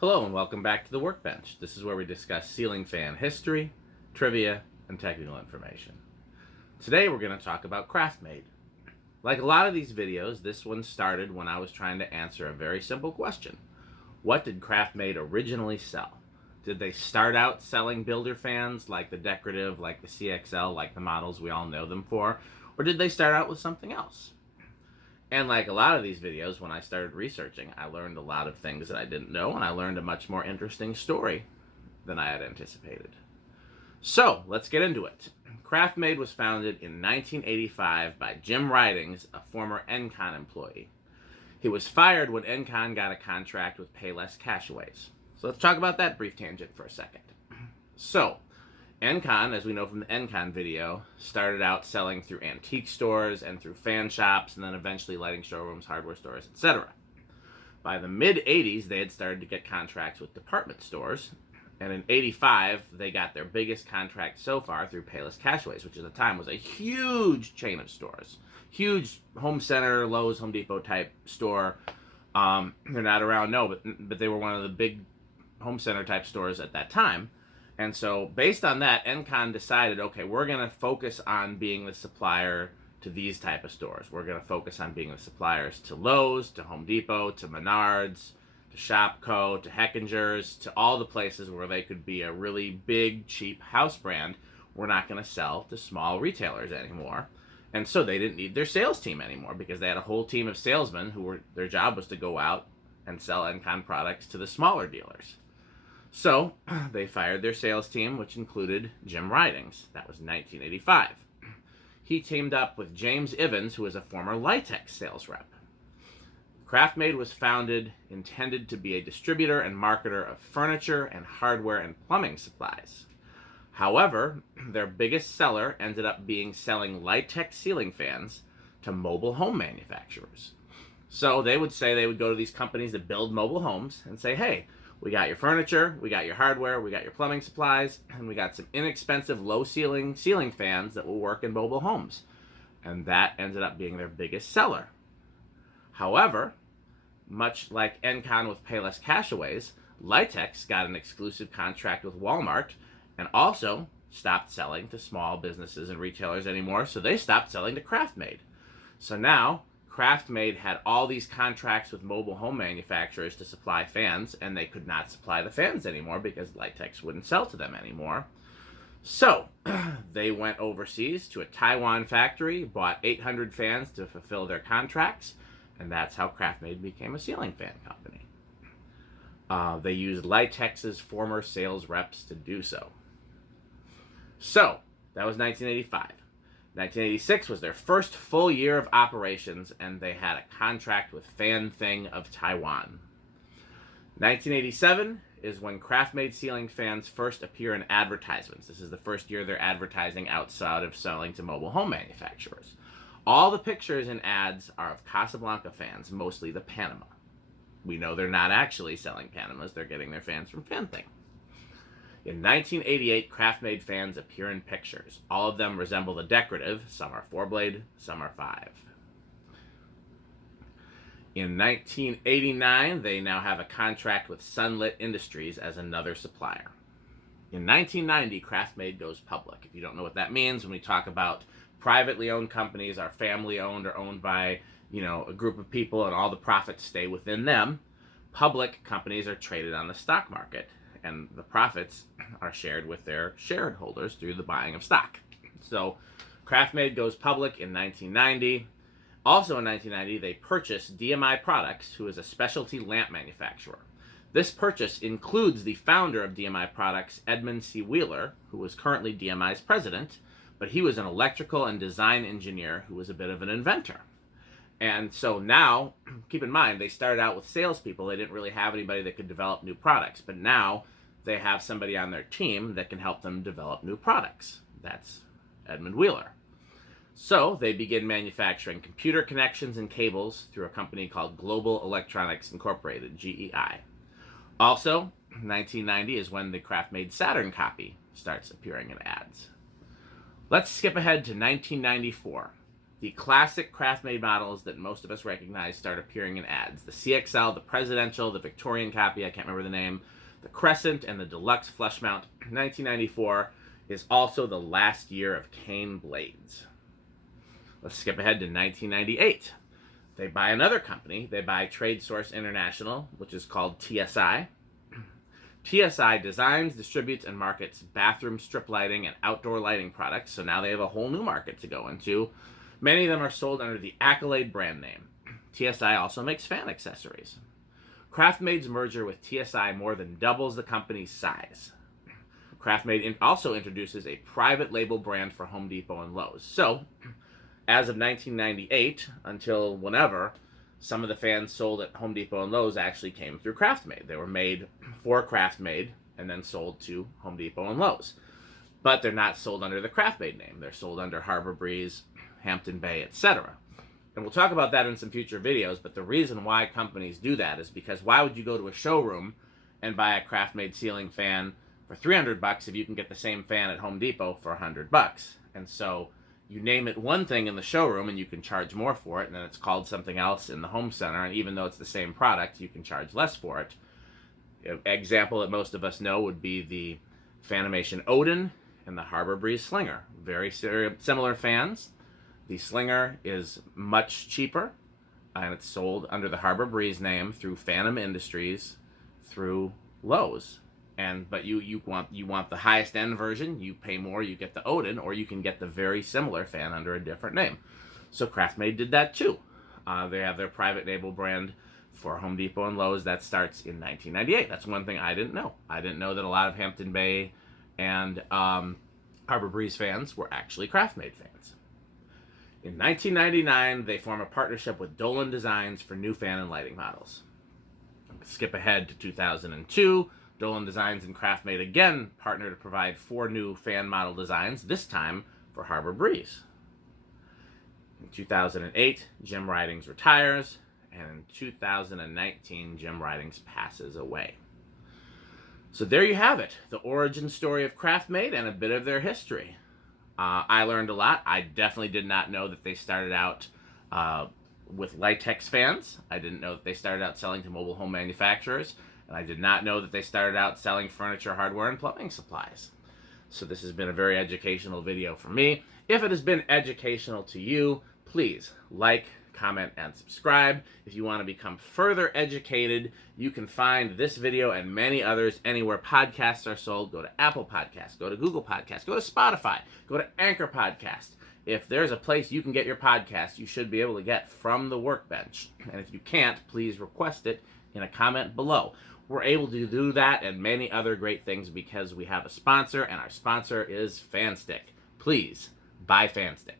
Hello and welcome back to the Workbench. This is where we discuss ceiling fan history, trivia, and technical information. Today we're going to talk about Craftmade. Like a lot of these videos, this one started when I was trying to answer a very simple question. What did Craftmade originally sell? Did they start out selling builder fans like the decorative, like the CXL, like the models we all know them for? Or did they start out with something else? And like a lot of these videos, when I started researching, I learned a lot of things that I didn't know, and I learned a much more interesting story than I had anticipated. So, let's get into it. Craftmade was founded in 1985 by Jim Ridings, a former Encon employee. He was fired when Encon got a contract with Payless Cashaways. So let's talk about that brief tangent for a second. So, Encon, as we know from the Encon video, started out selling through antique stores and through fan shops, and then eventually lighting showrooms, hardware stores, etc. By the mid-'80s, they had started to get contracts with department stores, and in '85, they got their biggest contract so far through Payless Cashaways, which at the time was a huge chain of stores. Huge home center, Lowe's, Home Depot type store. They're not around, no, but they were one of the big home center type stores at that time. And so based on that, Encon decided, okay, we're going to focus on being the supplier to these type of stores. We're going to focus on being the suppliers to Lowe's, to Home Depot, to Menards, to Shopco, to Heckinger's, to all the places where they could be a really big, cheap house brand. We're not going to sell to small retailers anymore. And so they didn't need their sales team anymore because they had a whole team of salesmen their job was to go out and sell Encon products to the smaller dealers. So they fired their sales team, which included Jim Ridings. That was 1985. He teamed up with James Ivins, who was a former Litex sales rep. Craftmade was intended to be a distributor and marketer of furniture and hardware and plumbing supplies. However, their biggest seller ended up being selling Litex ceiling fans to mobile home manufacturers. So they would go to these companies that build mobile homes and say, hey, we got your furniture, we got your hardware, we got your plumbing supplies, and we got some inexpensive low ceiling fans that will work in mobile homes. And that ended up being their biggest seller. However, much like Encon with Payless Cashaways, Litex got an exclusive contract with Walmart and also stopped selling to small businesses and retailers anymore, so they stopped selling to Craftmade. So now, Craftmade had all these contracts with mobile home manufacturers to supply fans, and they could not supply the fans anymore because Litex wouldn't sell to them anymore. So they went overseas to a Taiwan factory, bought 800 fans to fulfill their contracts, and that's how Craftmade became a ceiling fan company. They used Litex's former sales reps to do so. So that was 1985. 1986 was their first full year of operations, and they had a contract with FanThing of Taiwan. 1987 is when Craftmade ceiling fans first appear in advertisements. This is the first year they're advertising outside of selling to mobile home manufacturers. All the pictures and ads are of Casablanca fans, mostly the Panama. We know they're not actually selling Panamas, they're getting their fans from FanThing. In 1988, Craftmade fans appear in pictures. All of them resemble the decorative. Some are 4-blade, some are 5. In 1989, they now have a contract with Sunlit Industries as another supplier. In 1990, Craftmade goes public. If you don't know what that means, when we talk about privately owned companies are family owned or owned by, a group of people and all the profits stay within them. Public companies are traded on the stock market, and the profits are shared with their shareholders through the buying of stock. So Craftmade goes public in 1990. Also in 1990, they purchased DMI Products, who is a specialty lamp manufacturer. This purchase includes the founder of DMI Products, Edmund C. Wheeler, who was currently DMI's president, but he was an electrical and design engineer who was a bit of an inventor. And so now, keep in mind, they started out with salespeople. They didn't really have anybody that could develop new products. But now they have somebody on their team that can help them develop new products. That's Edmund Wheeler. So they begin manufacturing computer connections and cables through a company called Global Electronics Incorporated, GEI. Also, 1990 is when the Craftmade Saturn copy starts appearing in ads. Let's skip ahead to 1994. the classic Craftmade models that most of us recognize start appearing in ads. The CXL, the Presidential, the Victorian copy, I can't remember the name, the Crescent, and the Deluxe Flush Mount. 1994 is also the last year of cane blades. Let's skip ahead to 1998. They buy another company. They buy Trade Source International, which is called TSI. TSI designs, distributes, and markets bathroom strip lighting and outdoor lighting products, so now they have a whole new market to go into. Many of them are sold under the Accolade brand name. TSI also makes fan accessories. Craftmade's merger with TSI more than doubles the company's size. Craftmade also introduces a private label brand for Home Depot and Lowe's. So, as of 1998, until whenever, some of the fans sold at Home Depot and Lowe's actually came through Craftmade. They were made for Craftmade and then sold to Home Depot and Lowe's. But they're not sold under the Craftmade name. They're sold under Harbor Breeze, Hampton Bay, etc. And we'll talk about that in some future videos, but the reason why companies do that is because why would you go to a showroom and buy a Craftmade ceiling fan for $300 if you can get the same fan at Home Depot for $100? And so you name it one thing in the showroom and you can charge more for it, and then it's called something else in the home center, and even though it's the same product, you can charge less for it. An example that most of us know would be the Fanimation Odin and the Harbor Breeze Slinger. Very similar fans. The Slinger is much cheaper, and it's sold under the Harbor Breeze name through Phantom Industries, through Lowe's. But you want the highest end version, you pay more, you get the Odin, or you can get the very similar fan under a different name. So Craftmade did that too. They have their private label brand for Home Depot and Lowe's that starts in 1998. That's one thing I didn't know. I didn't know that a lot of Hampton Bay and Harbor Breeze fans were actually Craftmade fans. In 1999, they form a partnership with Dolan Designs for new fan and lighting models. Skip ahead to 2002. Dolan Designs and Craftmade again partner to provide 4 new fan model designs, this time for Harbor Breeze. In 2008, Jim Ridings retires, and in 2019, Jim Ridings passes away. So there you have it, the origin story of Craftmade and a bit of their history. I learned a lot. I definitely did not know that they started out with Litex fans. I didn't know that they started out selling to mobile home manufacturers. And I did not know that they started out selling furniture, hardware, and plumbing supplies. So this has been a very educational video for me. If it has been educational to you, please like, comment, and subscribe. If you want to become further educated, you can find this video and many others anywhere podcasts are sold. Go to Apple Podcasts, go to Google Podcasts, go to Spotify, go to Anchor Podcast. If there's a place you can get your podcast, you should be able to get from the Workbench. And if you can't, please request it in a comment below. We're able to do that and many other great things because we have a sponsor, and our sponsor is FanStick. Please buy FanStick.